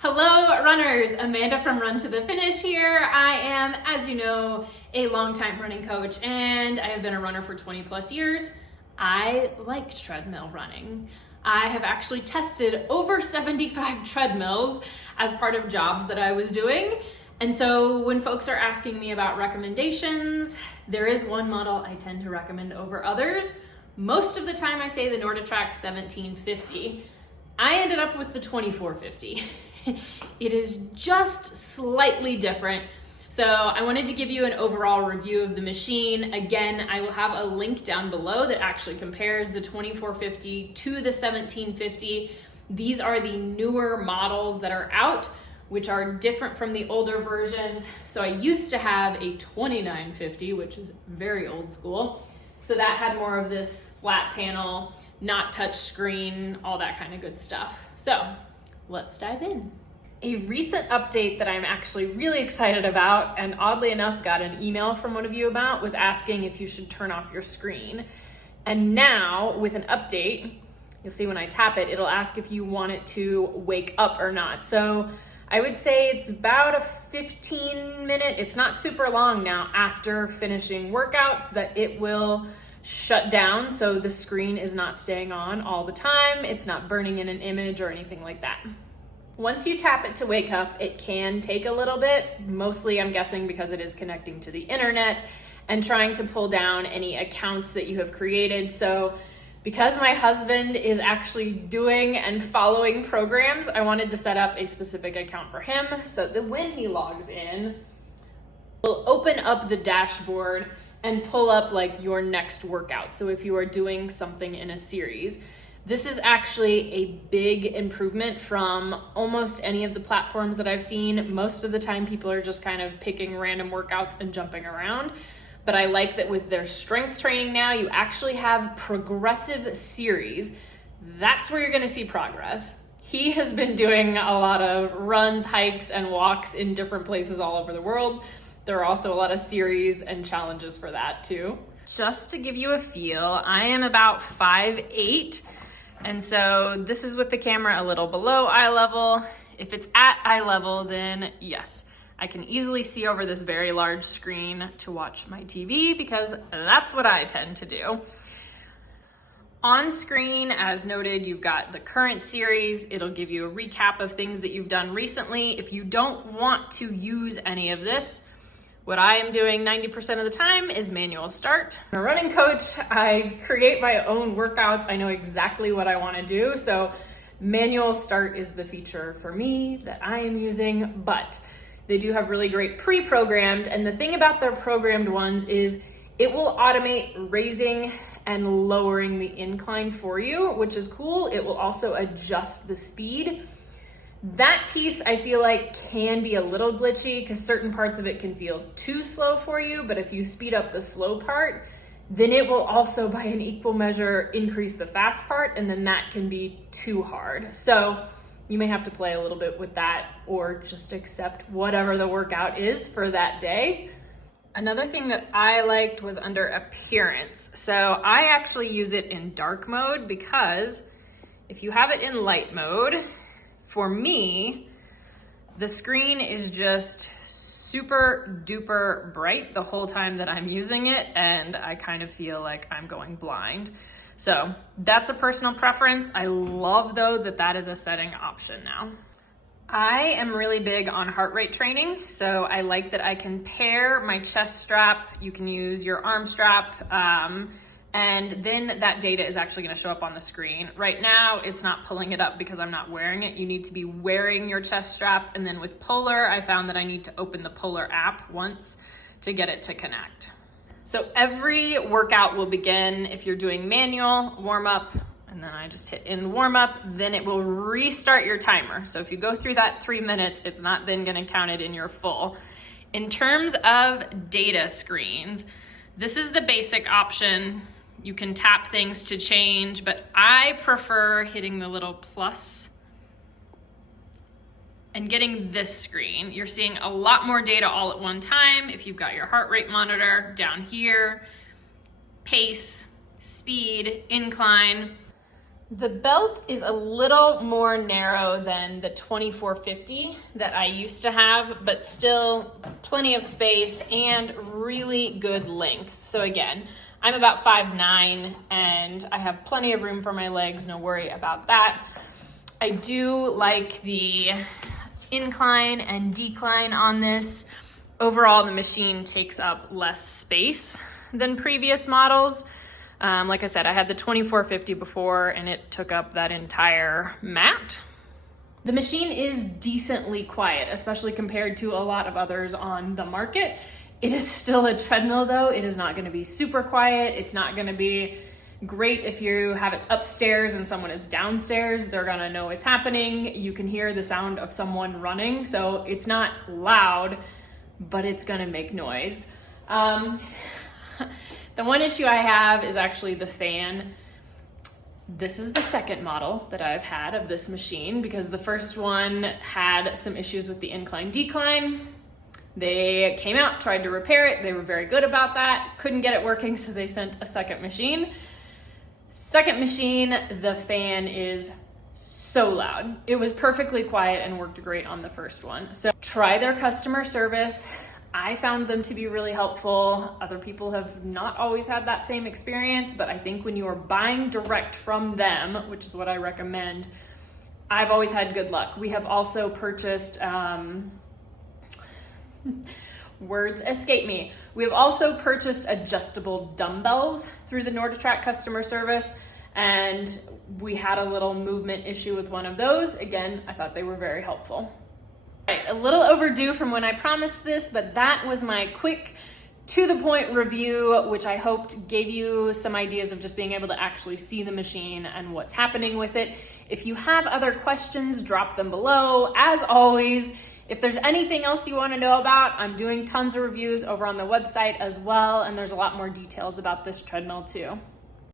Hello runners, Amanda from Run to the Finish here. I am, as you know, a longtime running coach and I have been a runner for 20 plus years. I like treadmill running. I have actually tested over 75 treadmills as part of jobs that I was doing. And so when folks are asking me about recommendations, there is one model I tend to recommend over others. Most of the time I say the Nordictrack 1750. I ended up with the 2450. It is just slightly different. So I wanted to give you an overall review of the machine. Again, I will have a link down below that actually compares the 2450 to the 1750. These are the newer models that are out, which are different from the older versions. So I used to have a 2950, which is very old school. So that had more of this flat panel, not touch screen, all that kind of good stuff. So let's dive in. A recent update that I'm actually really excited about, and oddly enough got an email from one of you about, was asking if you should turn off your screen. And now with an update, you'll see when I tap it, it'll ask if you want it to wake up or not. So I would say it's about a 15-minute, it's not super long now, after finishing workouts that it will shut down. So the screen is not staying on all the time. It's not burning in an image or anything like that. Once you tap it to wake up, it can take a little bit, mostly I'm guessing because it is connecting to the internet and trying to pull down any accounts that you have created. So because my husband is actually doing and following programs, I wanted to set up a specific account for him so that when he logs in, we'll open up the dashboard and pull up like your next workout. So if you are doing something in a series, this is actually a big improvement from almost any of the platforms that I've seen. Most of the time people are just kind of picking random workouts and jumping around. But I like that with their strength training now, you actually have progressive series. That's where you're gonna see progress. He has been doing a lot of runs, hikes, and walks in different places all over the world. There are also a lot of series and challenges for that too. Just to give you a feel, I am about 5'8". And so this is with the camera a little below eye level. If it's at eye level, then yes, I can easily see over this very large screen to watch my TV because that's what I tend to do. On screen, as noted, you've got the current series. It'll give you a recap of things that you've done recently. If you don't want to use any of this, what I am doing 90% of the time is manual start. I'm a running coach. I create my own workouts. I know exactly what I want to do. So manual start is the feature for me that I am using, but they do have really great pre-programmed. And the thing about their programmed ones is it will automate raising and lowering the incline for you, which is cool. It will also adjust the speed. That piece I feel like can be a little glitchy because certain parts of it can feel too slow for you, but if you speed up the slow part, then it will also by an equal measure increase the fast part, and then that can be too hard. So you may have to play a little bit with that or just accept whatever the workout is for that day. Another thing that I liked was under appearance. So I actually use it in dark mode because if you have it in light mode, for me, the screen is just super duper bright the whole time that I'm using it, and I kind of feel like I'm going blind. So that's a personal preference. I love though that that is a setting option now. I am really big on heart rate training, so I like that I can pair my chest strap. You can use your arm strap, and then that data is actually going to show up on the screen. Right now, it's not pulling it up because I'm not wearing it. You need to be wearing your chest strap. And then with Polar, I found that I need to open the Polar app once to get it to connect. So every workout will begin, if you're doing manual, warm up, and then I just hit in warm up, then it will restart your timer. So if you go through that 3 minutes, it's not then going to count it in your full. In terms of data screens, this is the basic option. You can tap things to change, but I prefer hitting the little plus and getting this screen. You're seeing a lot more data all at one time. If you've got your heart rate monitor down here, pace, speed, incline, The belt is a little more narrow than the 2450 that I used to have, but still plenty of space and really good length. So again, I'm about 5'9" and I have plenty of room for my legs, no worry about that. I do like the incline and decline on this. Overall, the machine takes up less space than previous models. Like I said, I had the 2450 before and it took up that entire mat. The machine is decently quiet, especially compared to a lot of others on the market. It is still a treadmill though. It is not gonna be super quiet. It's not gonna be great if you have it upstairs and someone is downstairs. They're gonna know it's happening. You can hear the sound of someone running. So it's not loud, but it's gonna make noise. The one issue I have is actually the fan. This is the second model that I've had of this machine because the first one had some issues with the incline decline. They came out, tried to repair it. They were very good about that. Couldn't get it working, so they sent a second machine. Second machine, the fan is so loud. It was perfectly quiet and worked great on the first one. So try their customer service. I found them to be really helpful. Other people have not always had that same experience, but I think when you are buying direct from them, which is what I recommend, I've always had good luck. We have also purchased, words escape me. We have also purchased adjustable dumbbells through the Nordictrack customer service, and we had a little movement issue with one of those. Again, I thought they were very helpful. Right, a little overdue from when I promised this, but that was my quick to the point review, which I hoped gave you some ideas of just being able to actually see the machine and what's happening with it. If you have other questions, drop them below. As always, if there's anything else you want to know about, I'm doing tons of reviews over on the website as well, and there's a lot more details about this treadmill too.